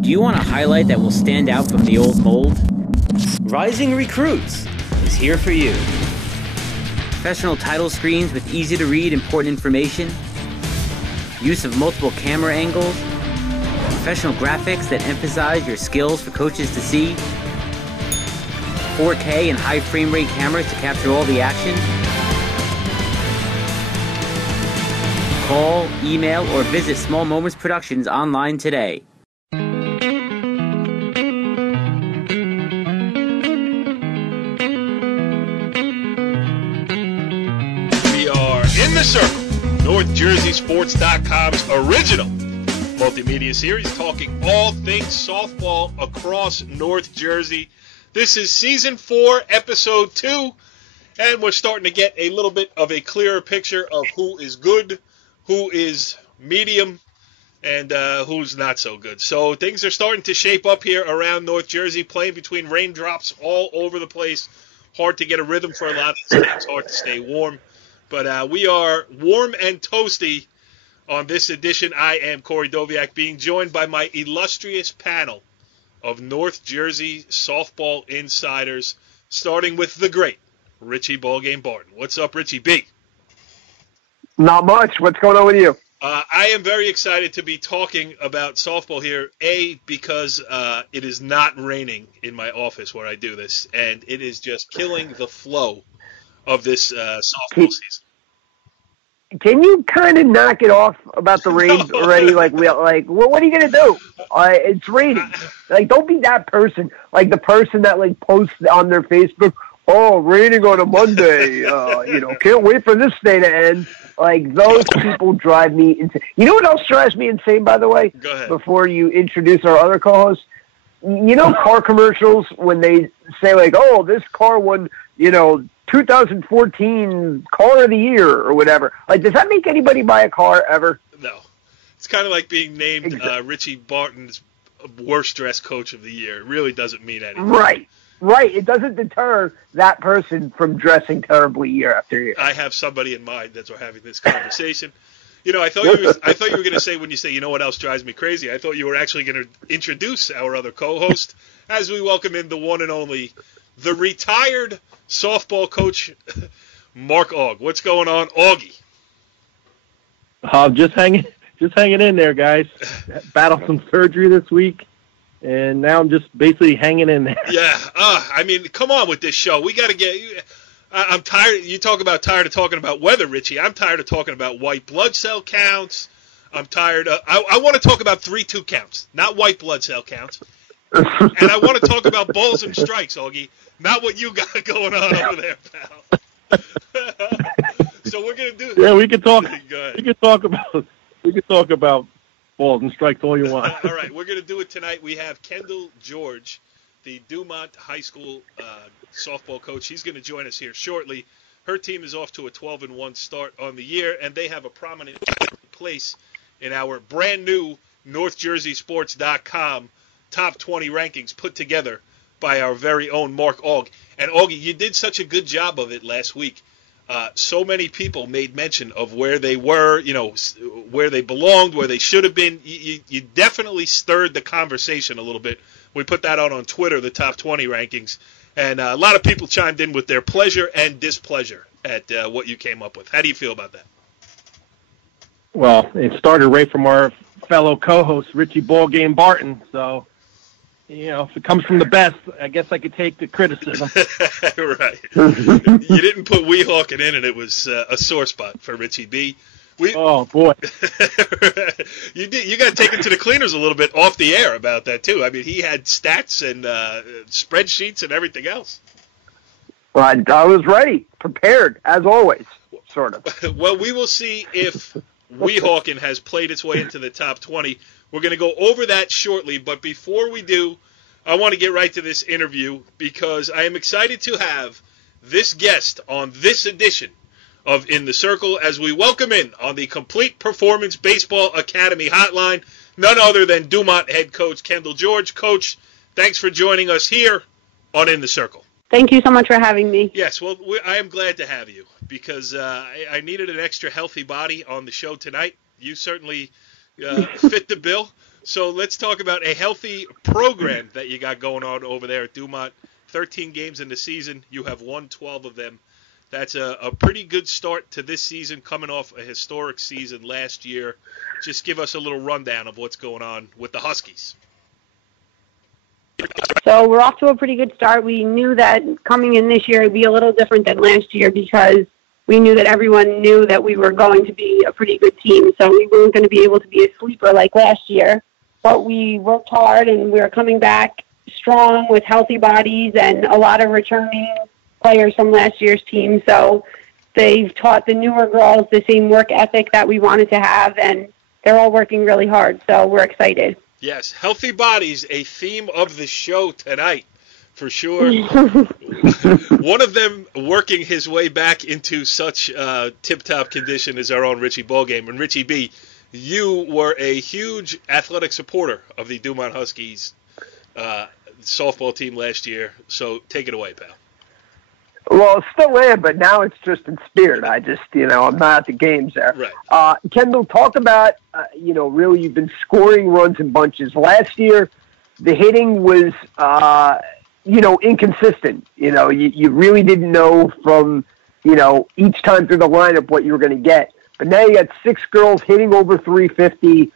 Do you want a highlight that will stand out from the old mold? Rising Recruits is here for you. Professional title screens with easy-to-read important information, use of multiple camera angles, professional graphics that emphasize your skills for coaches to see, 4K and high frame rate cameras to capture all the action. Call, email, or visit Small Moments Productions online today. In the Circle, NorthJerseySports.com's original multimedia series talking all things softball across North Jersey. This is Season 4, Episode 2, and we're starting to get a little bit of a clearer picture of who is good, who is medium, and who's not so good. So things are starting to shape up here around North Jersey, playing between raindrops all over the place. Hard to get a rhythm for a lot of these games, hard to stay warm. But we are warm and toasty on this edition. I am Corey Doviak, being joined by my illustrious panel of North Jersey softball insiders, starting with the great Richie Ballgame Barton. What's up, Richie B? Not much. What's going on with you? I am very excited to be talking about softball here, because it is not raining in my office where I do this, and it is just killing the flow of this softball season. Can you kind of knock it off about the rain already? What are you gonna do? It's raining. Don't be that person. Like the person that posts on their Facebook, "Oh, raining on a Monday. Can't wait for this day to end." Those people drive me insane. You know what else drives me insane? By the way, go ahead. Before you introduce our other co-hosts, car commercials when they say "Oh, this car won," 2014 car of the year or whatever. Does that make anybody buy a car ever? No. It's kind of like being named Richie Barton's worst dressed coach of the year. It really doesn't mean anything. Right. It doesn't deter that person from dressing terribly year after year. I have somebody in mind as we're having this conversation. I thought you were going to say, when you say, what else drives me crazy, I thought you were actually going to introduce our other co-host as we welcome in the one and only, the retired softball coach, Mark Aug. What's going on, Augie? Just hanging in there, guys. Battled some surgery this week, and now I'm just basically hanging in there. Yeah, come on with this show. We got to get. I'm tired. You talk about tired of talking about weather, Richie. I'm tired of talking about white blood cell counts. I'm tired of. I want to talk about 3-2 counts, not white blood cell counts. And I want to talk about balls and strikes, Augie. Not what you got going on over there, pal. So we're gonna do. Yeah, we can talk. Go ahead. We can talk about balls and strikes all you want. All right, we're gonna do it tonight. We have Kendall George, the Dumont High School softball coach. He's gonna join us here shortly. Her team is off to a 12-1 start on the year, and they have a prominent place in our brand new NorthJerseySports.com top 20 rankings put together by our very own Mark Aug. And Augie, you did such a good job of it last week. So many people made mention of where they were, where they belonged, where they should have been. You definitely stirred the conversation a little bit. We put that out on Twitter, the top 20 rankings, and a lot of people chimed in with their pleasure and displeasure at what you came up with. How do you feel about that? Well, it started right from our fellow co-host, Richie Ballgame Barton, so... if it comes from the best, I guess I could take the criticism. Right. You didn't put Weehawken in, and it was a sore spot for Richie B. Oh, boy. You got taken to the cleaners a little bit off the air about that, too. I mean, he had stats and spreadsheets and everything else. Well, I was ready, prepared, as always, sort of. Well, we will see if Weehawken has played its way into the top 20. We're going to go over that shortly, but before we do, I want to get right to this interview because I am excited to have this guest on this edition of In the Circle as we welcome in on the Complete Performance Baseball Academy hotline, none other than Dumont head coach Kendall George. Coach, thanks for joining us here on In the Circle. Thank you so much for having me. Yes, well, I am glad to have you because I needed an extra healthy body on the show tonight. You certainly fit the bill. So let's talk about a healthy program that you got going on over there at Dumont. 13 games in the season. You have won 12 of them. That's a pretty good start to this season, coming off a historic season last year. Just give us a little rundown of what's going on with the Huskies. So we're off to a pretty good start. We knew that coming in this year it would be a little different than last year because we knew that everyone knew that we were going to be a pretty good team. So we weren't going to be able to be a sleeper like last year. But we worked hard, and we're coming back strong with healthy bodies and a lot of returning players from last year's team. So they've taught the newer girls the same work ethic that we wanted to have, and they're all working really hard. So we're excited. Yes, healthy bodies, a theme of the show tonight, for sure. One of them working his way back into such tip-top condition is our own Richie Ballgame. And Richie B., you were a huge athletic supporter of the Dumont Huskies softball team last year, so take it away, pal. Well, still am, but now it's just in spirit. I just, I'm not at the games there. Right. Kendall, talk about, really you've been scoring runs in bunches. Last year, the hitting was, inconsistent. You really didn't know from, each time through the lineup what you were going to get. But now you got 6 girls hitting over 350.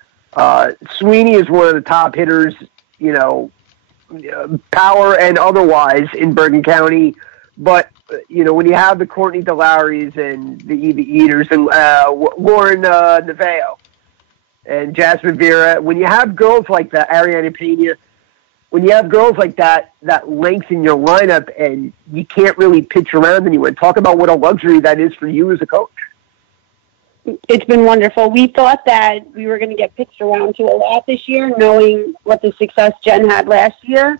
Sweeney is one of the top hitters, power and otherwise in Bergen County. But, when you have the Courtney DeLauries and the Eva Eaters and Lauren Neveo and Jasmine Vera, when you have girls like that, Ariana Pena, when you have girls like that length in your lineup and you can't really pitch around anyone, talk about what a luxury that is for you as a coach. It's been wonderful. We thought that we were going to get pitched around to a lot this year, knowing what the success Jen had last year.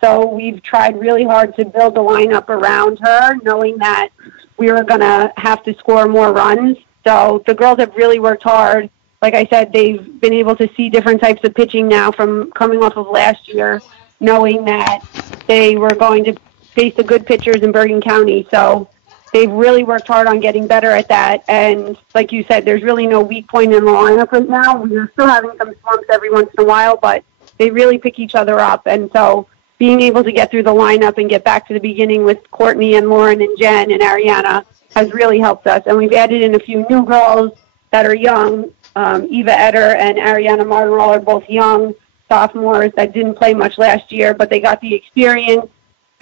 So we've tried really hard to build the lineup around her, knowing that we were going to have to score more runs. So the girls have really worked hard. Like I said, they've been able to see different types of pitching now from coming off of last year, knowing that they were going to face the good pitchers in Bergen County. So they've really worked hard on getting better at that. And like you said, there's really no weak point in the lineup right now. We're still having some slumps every once in a while, but they really pick each other up. And so being able to get through the lineup and get back to the beginning with Courtney and Lauren and Jen and Ariana has really helped us. And we've added in a few new girls that are young. Eva Eder and Ariana Martinrall are both young sophomores that didn't play much last year, but they got the experience.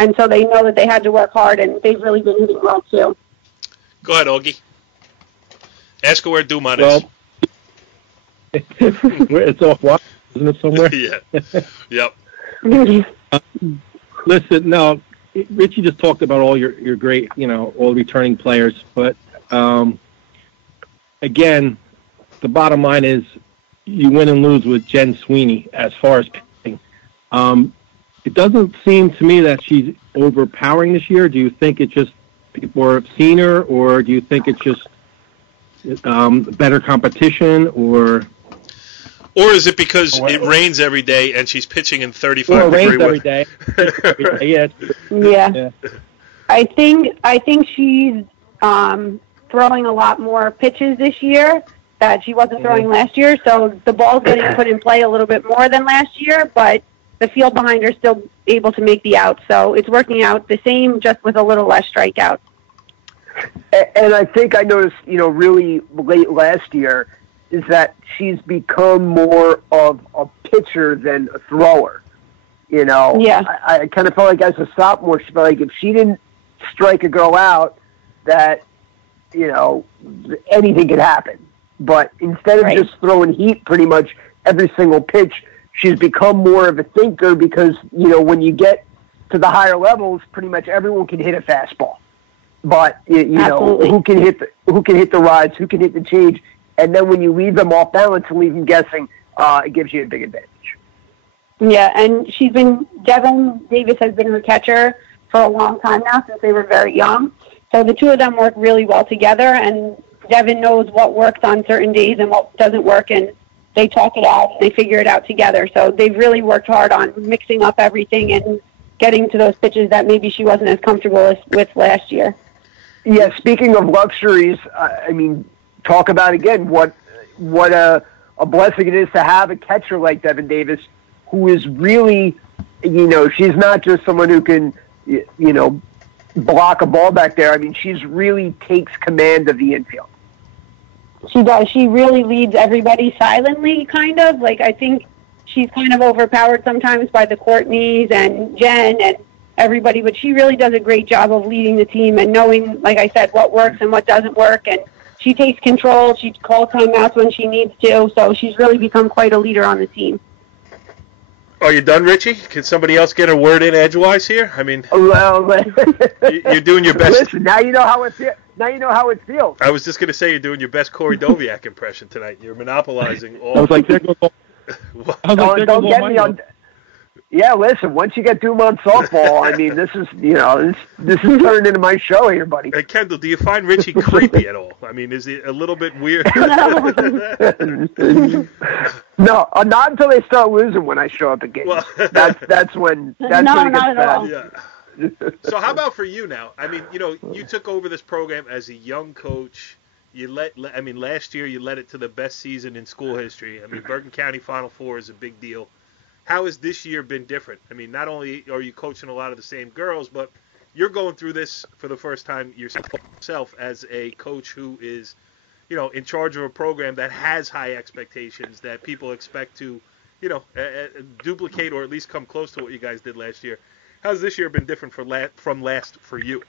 And so they know that they had to work hard, and they've really been hitting well, too. Go ahead, Augie. Ask her where Dumont is. It's off what? Isn't it somewhere? Yeah. Yep. Listen, no, Richie just talked about all your great, all returning players. But, again, the bottom line is you win and lose with Jen Sweeney as far as pitching. It doesn't seem to me that she's overpowering this year. Do you think it's just people have seen her, or do you think it's just better competition, or is it because it rains every day and she's pitching in 35-degree weather? Every day. Yeah. I think she's throwing a lot more pitches this year that she wasn't throwing last year, so the ball's getting put in play a little bit more than last year, but the field behind her is still able to make the out. So it's working out the same, just with a little less strikeouts. And I think I noticed, really late last year is that she's become more of a pitcher than a thrower. Yeah. I kind of felt like as a sophomore, she felt like if she didn't strike a girl out, that, anything could happen. But instead of just throwing heat pretty much every single pitch, she's become more of a thinker because, when you get to the higher levels, pretty much everyone can hit a fastball. But, who can hit the rides, who can hit the change, and then when you leave them off balance and leave them guessing, it gives you a big advantage. Yeah, and Devin Davis has been her catcher for a long time now, since they were very young. So the two of them work really well together, and Devin knows what works on certain days and what doesn't work, and they talk it out, they figure it out together. So they've really worked hard on mixing up everything and getting to those pitches that maybe she wasn't as comfortable with last year. Yeah, speaking of luxuries, talk about again what a a blessing it is to have a catcher like Devin Davis, who is really, she's not just someone who can, block a ball back there. I mean, she's really takes command of the infield. She does. She really leads everybody silently, kind of. Like, I think she's kind of overpowered sometimes by the Courtneys and Jen and everybody, but she really does a great job of leading the team and knowing, like I said, what works and what doesn't work. And she takes control. She calls timeouts when she needs to. So she's really become quite a leader on the team. Are you done, Richie? Can somebody else get a word in edgewise here? I mean, you're doing your best. Listen, now you know how it feels. Now you know how it feels. I was just going to say you're doing your best Corey Doviak impression tonight. You're monopolizing all. I was like, don't get me on. Yeah, listen. Once you get Dumont softball, I mean, this is this is turning into my show here, buddy. Hey, Kendall, do you find Richie creepy at all? I mean, is he a little bit weird? No, not until they start losing when I show up again. Well, that's when when it gets bad. Yeah. So how about for you now? I mean, you took over this program as a young coach. Last year you led it to the best season in school history. I mean, Bergen County Final Four is a big deal. How has this year been different? I mean, not only are you coaching a lot of the same girls, but you're going through this for the first time yourself as a coach who is, in charge of a program that has high expectations that people expect to, duplicate or at least come close to what you guys did last year. How's this year been different from last for you?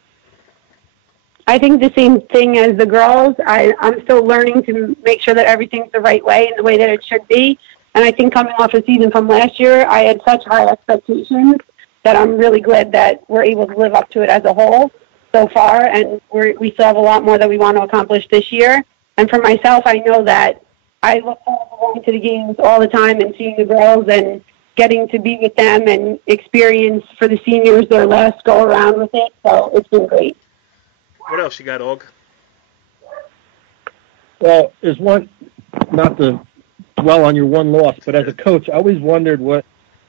I think the same thing as the girls. I'm still learning to make sure that everything's the right way and the way that it should be. And I think coming off a season from last year, I had such high expectations that I'm really glad that we're able to live up to it as a whole so far. And we still have a lot more that we want to accomplish this year. And for myself, I know that I look forward to going to the games all the time and seeing the girls and getting to be with them and experience for the seniors their last go around with it. So it's been great. What else you got, Og? Well, there's one, not to dwell on your one loss, but as a coach, I always wondered what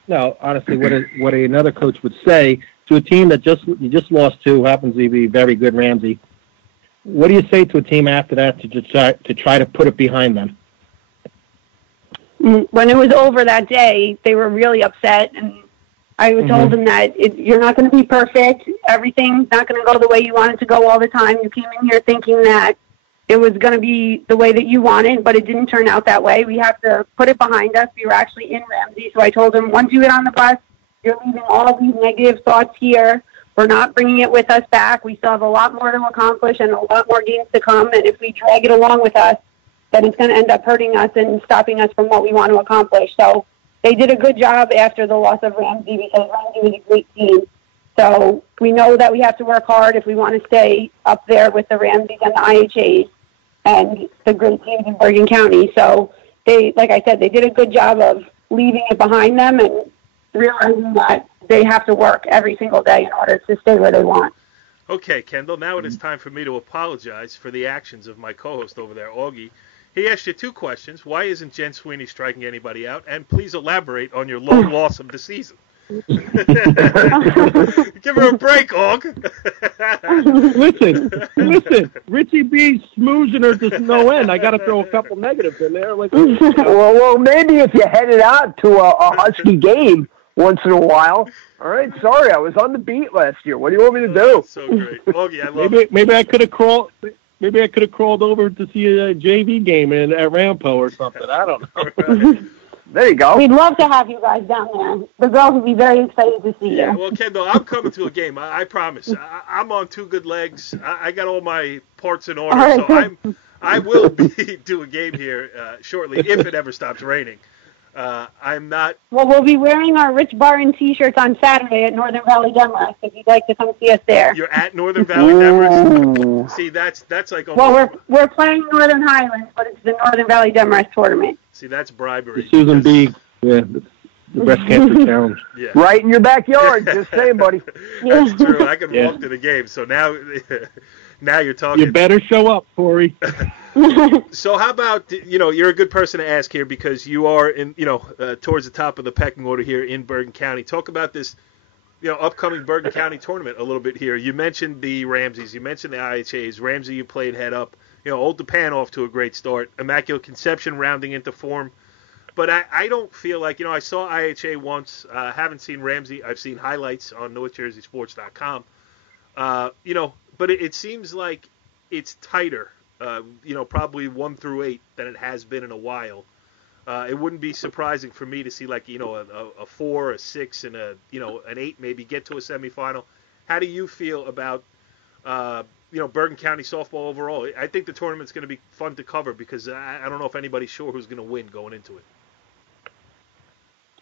another coach would say to a team that you just lost to, who happens to be very good, Ramsey. What do you say to a team after that to try to put it behind them? When it was over that day, they were really upset, and I told them that you're not going to be perfect. Everything's not going to go the way you want it to go all the time. You came in here thinking that it was going to be the way that you wanted, but it didn't turn out that way. We have to put it behind us. We were actually in Ramsey, so I told them, once you get on the bus, you're leaving all of these negative thoughts here. We're not bringing it with us back. We still have a lot more to accomplish and a lot more games to come, and if we drag it along with us, then it's going to end up hurting us and stopping us from what we want to accomplish. So they did a good job after the loss of Ramsey, because Ramsey was a great team. So we know that we have to work hard if we want to stay up there with the Ramseys and the IHAs and the great teams in Bergen County. So they, like I said, they did a good job of leaving it behind them and realizing that they have to work every single day in order to stay where they want. Okay, Kendall, now it is time for me to apologize for the actions of my co-host over there, Augie. He asked you two questions. Why isn't Jen Sweeney striking anybody out? And please elaborate on your lone loss of the season. Give her a break, Og. Listen. Richie B's smoozing her to no end. I got to throw a couple negatives in there. Well, maybe if you headed out to a Husky game once in a while. All right, sorry, I was on the beat last year. What do you want me to do? So great, Augie. I love it. Maybe I could have crawled. Maybe I could have crawled over to see a JV game at Rampo or something. I don't know. There you go. We'd love to have you guys down there. The girls would be very excited to see you. Well, Kendall, I'm coming to a game. I promise. I'm on two good legs. I got all my parts in order, Right. so I will be do a game here shortly if it ever stops raining. I'm not. Well, we'll be wearing our Rich Barton T-shirts on Saturday at Northern Valley Demarest if you'd like to come see us there. You're at Northern Valley Demarest. See, that's like. Well, we're playing Northern Highlands, but it's the Northern Valley Demarest tournament. See, that's bribery. The Susan B. Yeah, the breast cancer challenge. Yeah. Right in your backyard. Just saying, buddy. That's true. I can walk to the game. So now you're talking. You better show up, Corey. So how about, you're a good person to ask here because you are in, towards the top of the pecking order here in Bergen County. Talk about this, upcoming Bergen County tournament a little bit here. You mentioned the Ramseys. You mentioned the IHAs. Ramsey, you played head up. Old Japan off to a great start. Immaculate Conception rounding into form. But I don't feel like, I saw IHA once. Haven't seen Ramsey. I've seen highlights on NorthJerseySports.com. But it seems like it's tighter, probably 1 through 8 than it has been in a while. It wouldn't be surprising for me to see like, a 4, a 6, and an 8 maybe get to a semifinal. How do you feel about, Bergen County softball overall? I think the tournament's going to be fun to cover because I don't know if anybody's sure who's going to win going into it.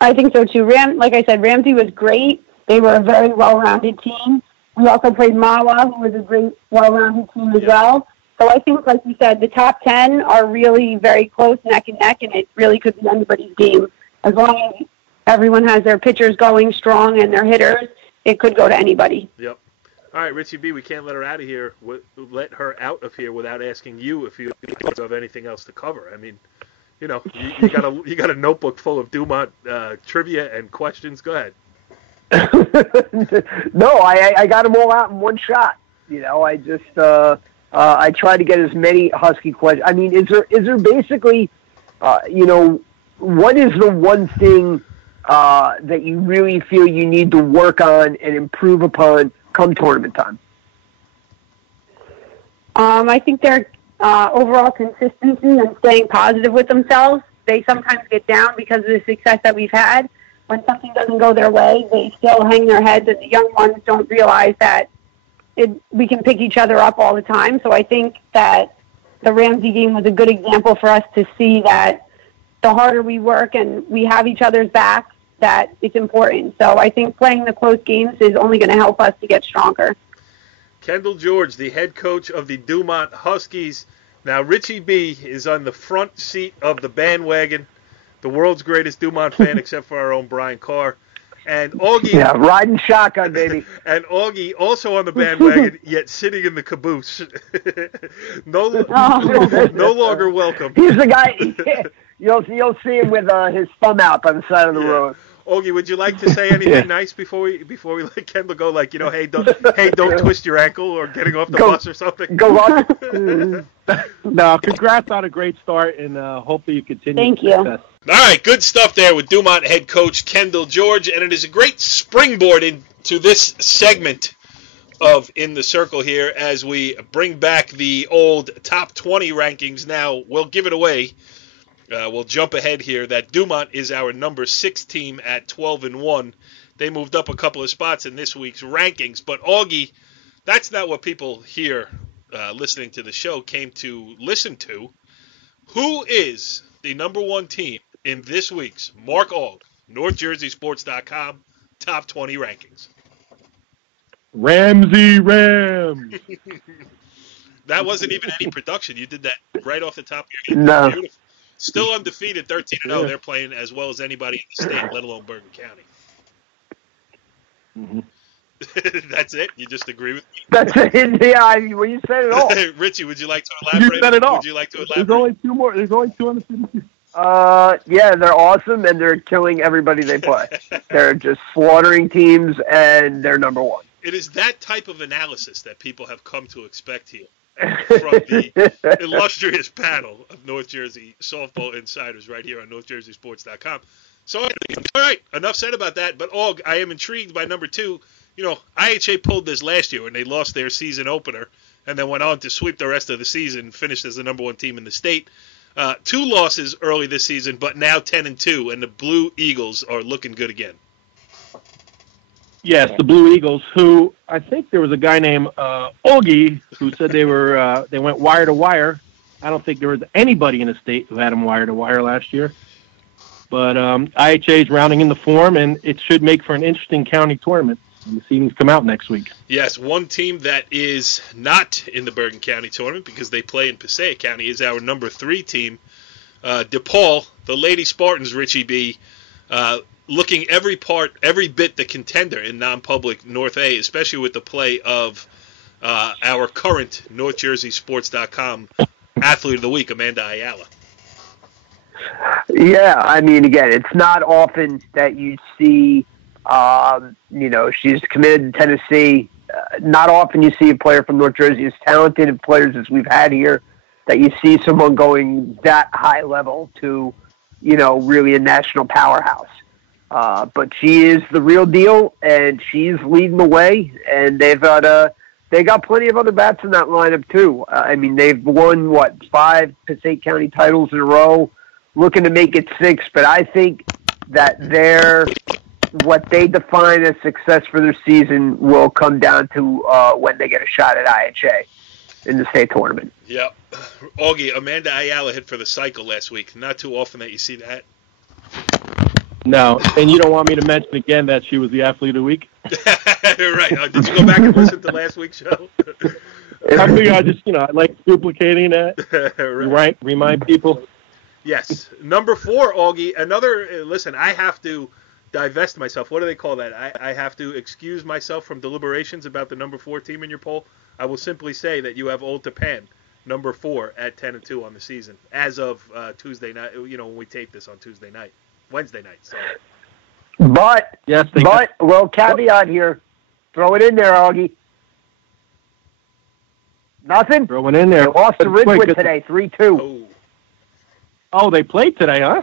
I think so too. Like I said, Ramsey was great. They were a very well-rounded team. We also played Mawa, who was a great, well-rounded team as well. So I think, like you said, the top 10 are really very close, neck and neck, and it really could be anybody's game. As long as everyone has their pitchers going strong and their hitters, it could go to anybody. Yep. All right, Richie B, we can't let her out of here. Let her out of here without asking you if you have anything else to cover. I mean, you got a notebook full of Dumont trivia and questions. Go ahead. No, I got them all out in one shot. I just I try to get as many Husky questions. I mean, is there basically, what is the one thing that you really feel you need to work on and improve upon come tournament time? I think their overall consistency and staying positive with themselves. They sometimes get down because of the success that we've had. When something doesn't go their way, they still hang their heads, and the young ones don't realize that we can pick each other up all the time. So I think that the Ramsey game was a good example for us to see that the harder we work and we have each other's back, that it's important. So I think playing the close games is only going to help us to get stronger. Kendall George, the head coach of the Dumont Huskies. Now, Richie B is on the front seat of the bandwagon, the world's greatest Dumont fan, except for our own Brian Carr. And Augie... Yeah, riding shotgun, baby. And Augie also on the bandwagon, yet sitting in the caboose. no longer welcome. He's the guy... You'll see him with his thumb out by the side of the road. Augie, would you like to say anything nice before we let Kendall go? Like, hey, don't twist your ankle or getting off the bus or something. Go on. No, congrats on a great start, and hopefully you continue. Thank you. All right, good stuff there with Dumont head coach Kendall George, and it is a great springboard into this segment of In the Circle here as we bring back the old top 20 rankings. Now, we'll give it away. We'll jump ahead here that Dumont is our number 6 team at 12-1. They moved up a couple of spots in this week's rankings. But, Augie, that's not what people here listening to the show came to listen to. Who is the number 1 team in this week's Mark Aug, NorthJerseySports.com, top 20 rankings? Ramsey Ram. That wasn't even any production. You did that right off the top of your head. No. Beautiful. Still undefeated, 13-0. They're playing as well as anybody in the state, let alone Bergen County. Mm-hmm. That's it? You just agree with me? That's it. Yeah, well, you said it all. Richie, would you like to elaborate? You said it all. Would you like to elaborate? There's only 2 more. There's only 2 on the city. Yeah, they're awesome, and they're killing everybody they play. They're just slaughtering teams, and they're number 1. It is that type of analysis that people have come to expect here from the illustrious panel of North Jersey softball insiders right here on NorthJerseySports.com. So, all right, enough said about that. But, I am intrigued by number 2. IHA pulled this last year when they lost their season opener and then went on to sweep the rest of the season, finished as the number 1 team in the state. 2 losses early this season, but now 10-2, and the Blue Eagles are looking good again. Yes, the Blue Eagles, who I think there was a guy named Augie who said they went wire to wire. I don't think there was anybody in the state who had them wire to wire last year. But IHA is rounding in the form, and it should make for an interesting county tournament when the seedings come out next week. Yes, one team that is not in the Bergen County tournament because they play in Passaic County is our number 3 team, DePaul, the Lady Spartans, Richie B., looking every bit the contender in non-public North A, especially with the play of our current NorthJerseySports.com athlete of the week, Amanda Ayala. Yeah, I mean, again, it's not often that you see, she's committed to Tennessee. Not often you see a player from North Jersey as talented of players as we've had here that you see someone going that high level to, really a national powerhouse. But she is the real deal, and she's leading the way, and they got plenty of other bats in that lineup too. They've won 5 Passaic County titles in a row, looking to make it 6. But I think that what they define as success for their season will come down to when they get a shot at IHA in the state tournament. Yep. Augie, Amanda Ayala hit for the cycle last week. Not too often that you see that. No, and you don't want me to mention again that she was the athlete of the week? Right. Did you go back and listen to last week's show? I think I like duplicating that. Right. Remind people. Yes. Number 4, Augie. Listen, I have to divest myself. What do they call that? I have to excuse myself from deliberations about the number 4 team in your poll. I will simply say that you have Old Tappan, number 4 at 10-2 on the season as of Tuesday night. When we tape this on Wednesday night. Sorry. But caveat here. Throw it in there, Augie. Nothing? Throw it in there. They lost to Ridgewood today, 3-2. Oh, they played today, huh?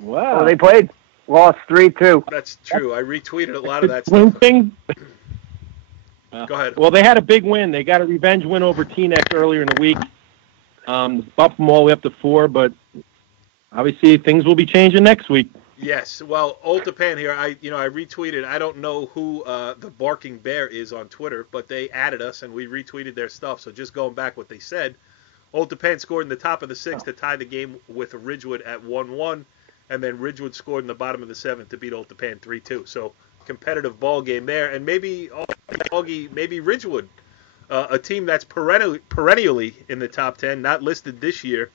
Wow. Oh, they played. Lost 3-2. That's true. I retweeted a lot of that stuff. Go ahead. Well, they had a big win. They got a revenge win over Teaneck earlier in the week. Bumped them all the way up to 4, but obviously things will be changing next week. Yes. Well, Old Tappan here, I retweeted. I don't know who the Barking Bear is on Twitter, but they added us and we retweeted their stuff. So just going back what they said, Old Tappan scored in the top of the 6th to tie the game with Ridgewood at 1-1, and then Ridgewood scored in the bottom of the 7th to beat Old Tappan 3-2. So competitive ball game there, and maybe Ridgewood, a team that's perennially in the top 10, not listed this year,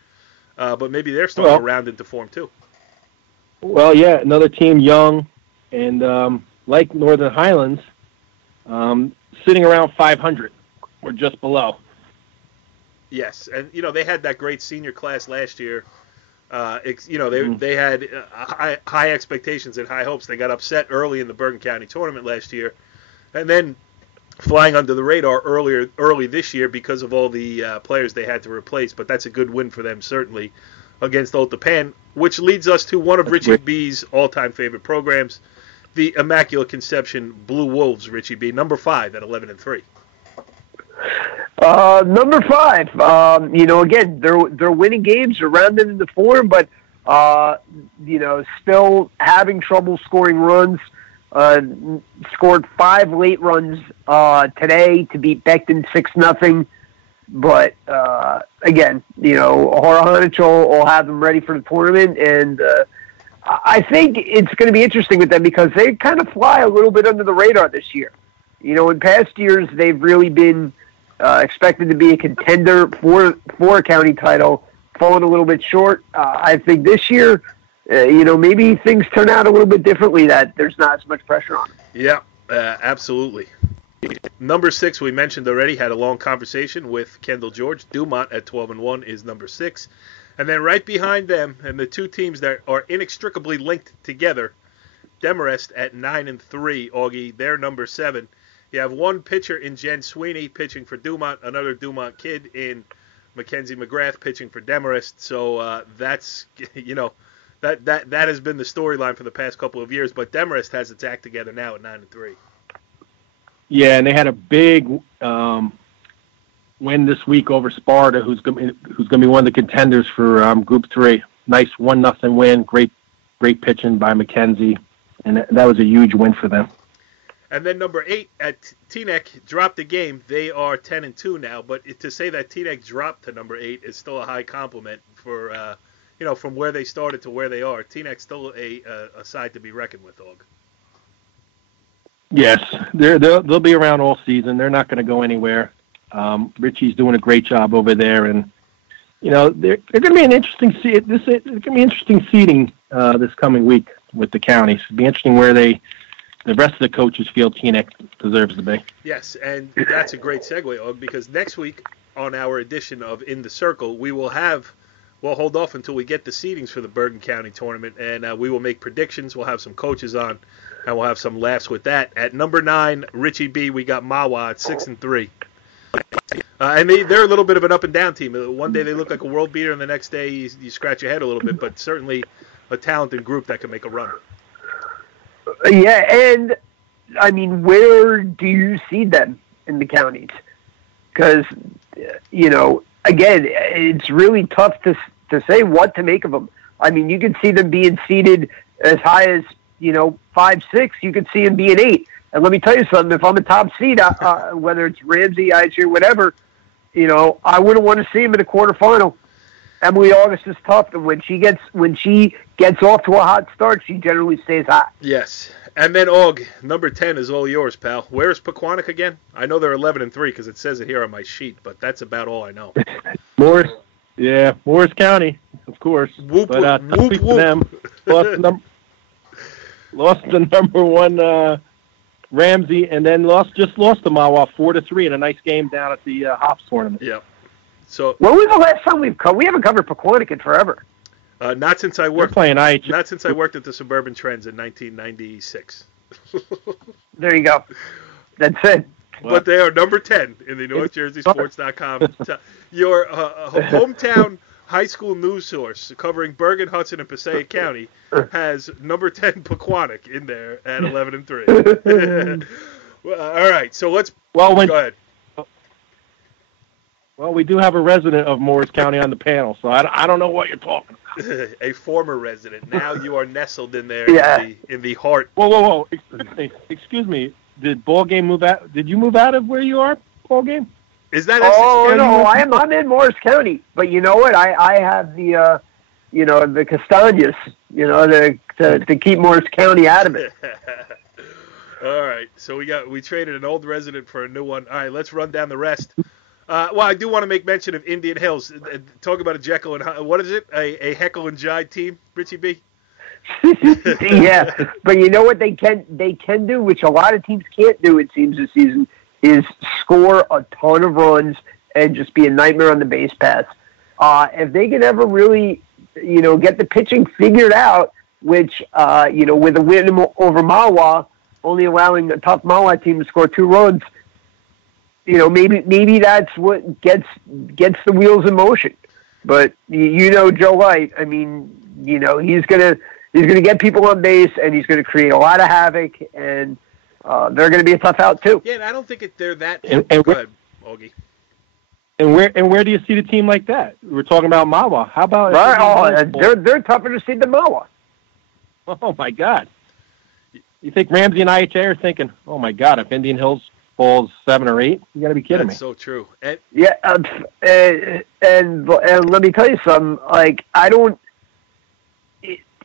but maybe they're starting to round into form too. Well, yeah, another team young and like Northern Highlands, sitting around 500 or just below. Yes, and they had that great senior class last year. They had high expectations and high hopes. They got upset early in the Bergen County tournament last year, and then flying under the radar early this year because of all the players they had to replace. But that's a good win for them, certainly, against Old Tappan, which leads us to one of Richie B's all-time favorite programs, the Immaculate Conception Blue Wolves. Richie B, number 5 at 11-3. Number 5, again, they're winning games, they're rounding into form, but, still having trouble scoring runs. Scored 5 late runs today to beat Beckton 6-0. But, again, Horohanich will have them ready for the tournament, and I think it's going to be interesting with them because they kind of fly a little bit under the radar this year. In past years, they've really been expected to be a contender for a county title, falling a little bit short. I think this year, maybe things turn out a little bit differently, that there's not as much pressure on them. Yeah, absolutely. Number 6, we mentioned already, had a long conversation with Kendall George. Dumont at 12-1 is number 6. And then right behind them, and the two teams that are inextricably linked together, Demarest at 9-3, Augie, they're number 7. You have one pitcher in Jen Sweeney pitching for Dumont, another Dumont kid in Mackenzie McGrath pitching for Demarest. So that's, that has been the storyline for the past couple of years. But Demarest has its act together now at 9-3. Yeah, and they had a big win this week over Sparta, who's going to be one of the contenders for Group 3. Nice 1-0 win, great pitching by Mackenzie, and that was a huge win for them. And then number 8 at Teaneck dropped the game. They are 10-2 now, but to say that Teaneck dropped to number 8 is still a high compliment for from where they started to where they are. Teaneck's still a side to be reckoned with, Og. Yes, they'll be around all season. They're not going to go anywhere. Richie's doing a great job over there, and they're going to be an interesting it's going to be interesting seeding this coming week with the counties. It'll be interesting where the rest of the coaches feel Teaneck deserves to be. Yes, and that's a great segue, Og, because next week on our edition of In the Circle, we'll hold off until we get the seedings for the Bergen County tournament, and we will make predictions. We'll have some coaches on, and we'll have some laughs with that. At number 9, Richie B, we got Mawa at 6-3. And they're a little bit of an up-and-down team. One day they look like a world beater, and the next day you scratch your head a little bit, but certainly a talented group that can make a run. Yeah, and, I mean, where do you see them in the counties? Because, again, it's really tough to say what to make of them. I mean, you could see them being seeded as high as, 5, 6. You could see them being 8. And let me tell you something. If I'm a top seed, whether it's Ramsey, IHU, whatever, I wouldn't want to see him in the quarterfinal. Emily August is tough, and when she gets off to a hot start, she generally stays hot. Yes. And then, Og, number 10 is all yours, pal. Where's Pequannock again? I know they're 11-3 because it says it here on my sheet, but that's about all I know. Morris County, of course. Whoop, but whoop, whoop. Them. Lost the number one Ramsey, and then lost to Mawa 4-3 in a nice game down at the Hops tournament. Yeah. So when was the last time we haven't covered Pequannock in forever? Not since I worked. Playing IH. Not since I worked at the Suburban Trends in 1996. There you go. That's it. But they are number 10 in the NorthJerseySports.com. Your hometown high school news source covering Bergen, Hudson, and Passaic County has number 10 Pequannock in there at 11-3. Well, all right, so let's go ahead. Well, we do have a resident of Morris County on the panel, so I don't know what you're talking about. A former resident. Now you are nestled in there in the heart. Whoa. Excuse me. Did ball game move out? Did you move out of where you are, ball game? Is that? Oh no, I'm in Morris County, but you know what? I have the the Castañas, to keep Morris County out of it. All right, so we traded an old resident for a new one. All right, let's run down the rest. Well, I do want to make mention of Indian Hills. Talk about a Jekyll and what is it? A Heckle and Jive team, Richie B. Yeah, but you know what they can do, which a lot of teams can't do, it seems, this season, is score a ton of runs and just be a nightmare on the base paths. If they can ever really, get the pitching figured out, which, with a win over Mawa, only allowing a tough Mawa team to score 2 runs, maybe that's what gets the wheels in motion. But Joe Light, I mean, he's gonna get people on base, and he's gonna create a lot of havoc, and they're gonna be a tough out too. Yeah, and I don't think they're that. And go ahead, Augie. And where do you see the team like that? We're talking about Mawa. How about they're tougher to see than Mawa. Oh my God! You think Ramsey and IHA are thinking, oh my God, if Indian Hills falls 7 or 8, you got to be kidding me. That's so true. And let me tell you something. Like,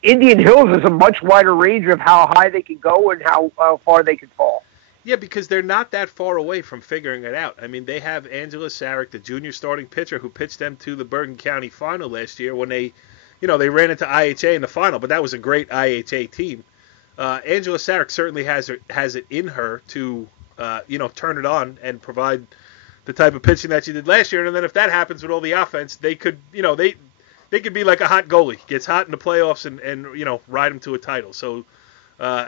Indian Hills is a much wider range of how high they can go and how far they can fall. Yeah, because they're not that far away from figuring it out. I mean, they have Angela Sarek, the junior starting pitcher, who pitched them to the Bergen County final last year when they ran into IHA in the final, but that was a great IHA team. Angela Sarek certainly has it in her to turn it on and provide the type of pitching that she did last year. And then if that happens with all the offense, they could, they could be like a hot goalie, gets hot in the playoffs and ride them to a title. So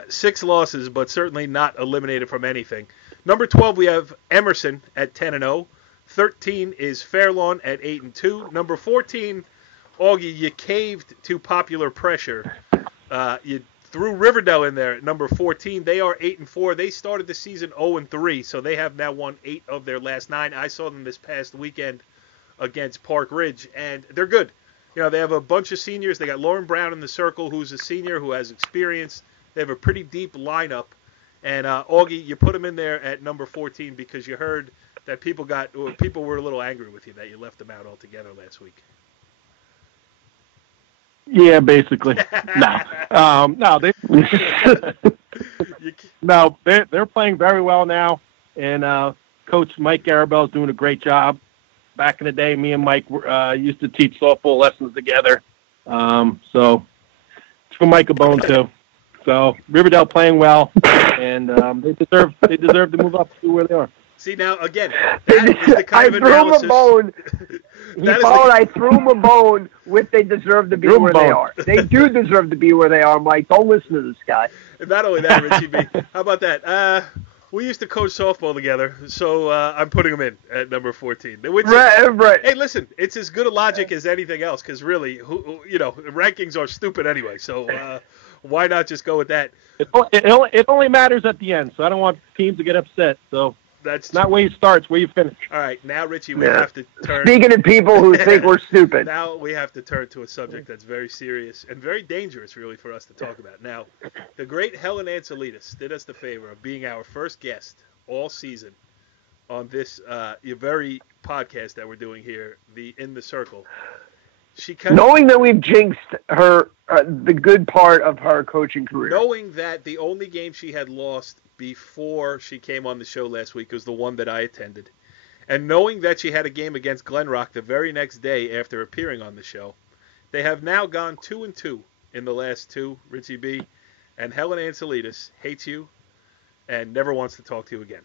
6 losses, but certainly not eliminated from anything. Number 12, we have Emerson at 10-0. 13 is Fairlawn at 8-2. Number 14, Augie, you caved to popular pressure. You threw Riverdale in there at number 14. They are 8-4. They started the season 0-3, so they have now won 8 of their last 9. I saw them this past weekend against Park Ridge, and they're good. They have a bunch of seniors. They got Lauren Brown in the circle, who's a senior who has experience. They have a pretty deep lineup. And Augie, you put them in there at number 14 because you heard that people were a little angry with you that you left them out altogether last week. Yeah, basically. They're playing very well now, and Coach Mike Garabell is doing a great job. Back in the day, me and Mike used to teach softball lessons together, so it's for Mike a bone too. So Riverdale playing well, and they deserve to move up to where they are. See, now, again, that is the kind of analysis. I threw him a bone with they deserve to be where they are. They do deserve to be where they are, Mike. Don't listen to this guy. And not only that, Richie B, how about that? We used to coach softball together, so I'm putting him in at number 14. Right. Hey, listen, it's as good a logic as anything else, because really, rankings are stupid anyway, so why not just go with that? It only matters at the end, so I don't want teams to get upset. So that's not where you start, it's where you finish. All right, now, Richie, we have to turn. Speaking of people who think we're stupid. Now we have to turn to a subject that's very serious and very dangerous, really, for us to talk about. Now, the great Helen Anselides did us the favor of being our first guest all season on this very podcast that we're doing here, the In the Circle. Knowing that we've jinxed her, the good part of her coaching career. Knowing that the only game she had lost before she came on the show last week was the one that I attended. And knowing that she had a game against Glen Rock the very next day after appearing on the show, they have now gone 2-2 in the last two, Richie B. And Helen Anselides hates you and never wants to talk to you again.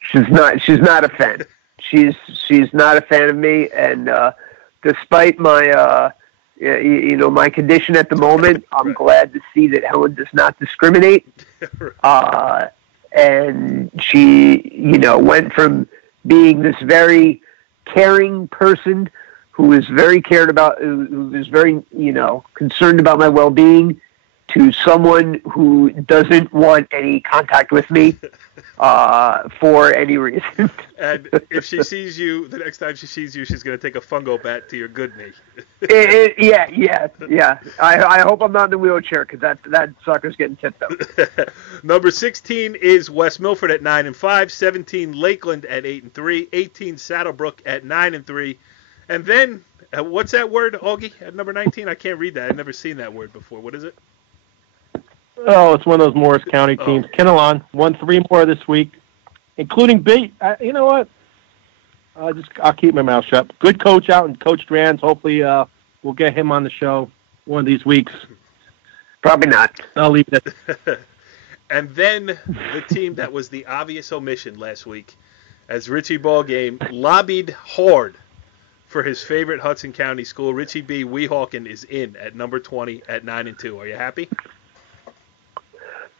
She's not a fan. She's not a fan of me, and despite my my condition at the moment, I'm glad to see that Helen does not discriminate. And she, went from being this very caring person who was very who was very, concerned about my well-being, to someone who doesn't want any contact with me for any reason. And if she sees you, the next time she sees you, she's going to take a fungo bat to your good knee. Yeah. I hope I'm not in the wheelchair, because that sucker's getting tipped up. Number 16 is West Milford at 9-5, 17 Lakeland at 8-3, 18 Saddlebrook at 9-3, and then what's that word, Augie, at number 19? I can't read that. I've never seen that word before. What is it? Oh, it's one of those Morris County teams. Oh. Kinnelon won 3 more this week, including B. You know what? I'll keep my mouth shut. Good coach out in Coach Strands. Hopefully we'll get him on the show one of these weeks. Probably not. I'll leave it. And then the team that was the obvious omission last week, as Richie Ballgame lobbied hard for his favorite Hudson County school. Richie B. Weehawken is in at number 20 at 9-2. Are you happy?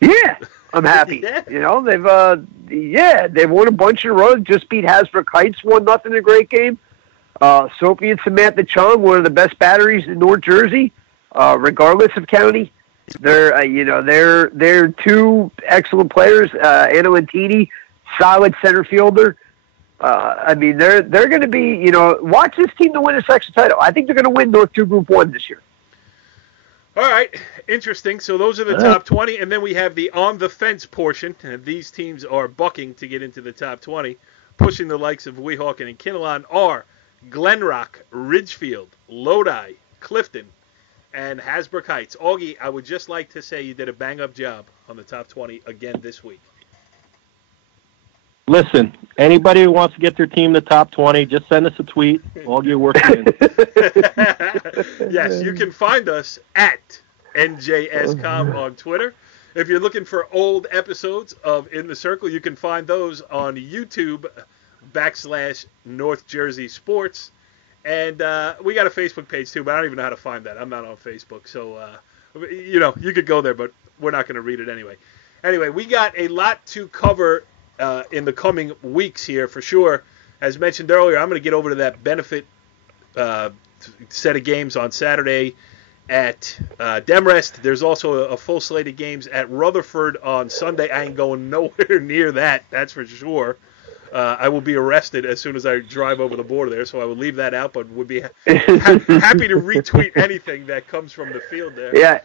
Yeah, I'm happy. Yeah. They've won a bunch in a row. Just beat Hasbrook Heights 1-0 in a great game. Sophie and Samantha Chung, one of the best batteries in North Jersey, regardless of county. They're two excellent players. Anna Lentini, solid center fielder. They're going to be, watch this team to win a section title. I think they're going to win North 2 Group 1 this year. All right, interesting. So those are the top 20, and then we have the on-the-fence portion. And these teams are bucking to get into the top 20. Pushing the likes of Weehawken and Kinnelon are Glenrock, Ridgefield, Lodi, Clifton, and Hasbrook Heights. Augie, I would just like to say you did a bang-up job on the top 20 again this week. Listen, anybody who wants to get their team in the top 20, just send us a tweet. Augie will work it in. Yes, you can find us at NJSCom on Twitter. If you're looking for old episodes of In the Circle, you can find those on YouTube /North Jersey Sports. And we got a Facebook page too, but I don't even know how to find that. I'm not on Facebook. So, you could go there, but we're not going to read it anyway. Anyway, we got a lot to cover in the coming weeks here for sure. As mentioned earlier, I'm going to get over to that benefit set of games on Saturday at Demrest. There's also a full slate of games at Rutherford on Sunday. I ain't going nowhere near that, that's for sure. I will be arrested as soon as I drive over the border there, so I will leave that out, but would be happy to retweet anything that comes from the field there. Yeah.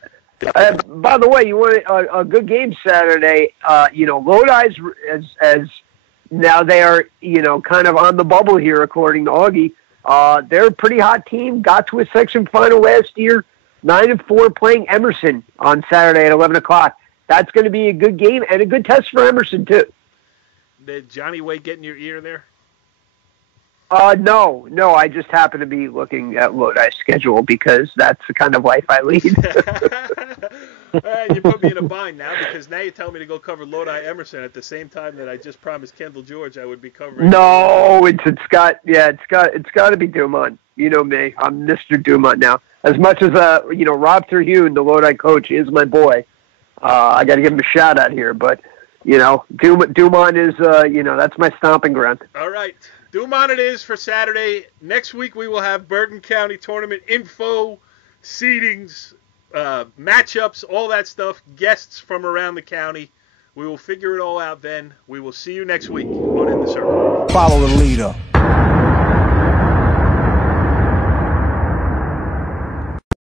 By the way, you want a good game Saturday. Lodi's as now they are, kind of on the bubble here, according to Augie. They're a pretty hot team. Got to a section final last year, 9-4, playing Emerson on Saturday at 11:00. That's going to be a good game and a good test for Emerson too. Did Johnny Way get in your ear there? No. I just happen to be looking at Lodi's schedule because that's the kind of life I lead. You put me in a bind now because now you tell me to go cover Lodi Emerson at the same time that I just promised Kendall George I would be covering. No, it's got to be Dumont. You know me, I'm Mr. Dumont now. As much as Rob Terhune, the Lodi coach, is my boy. I got to give him a shout out here, but Dumont is, that's my stomping ground. All right. Dumont it is for Saturday. Next week we will have Bergen County tournament info, seedings, matchups, all that stuff, guests from around the county. We will figure it all out then. We will see you next week on In the Circle. Follow the leader.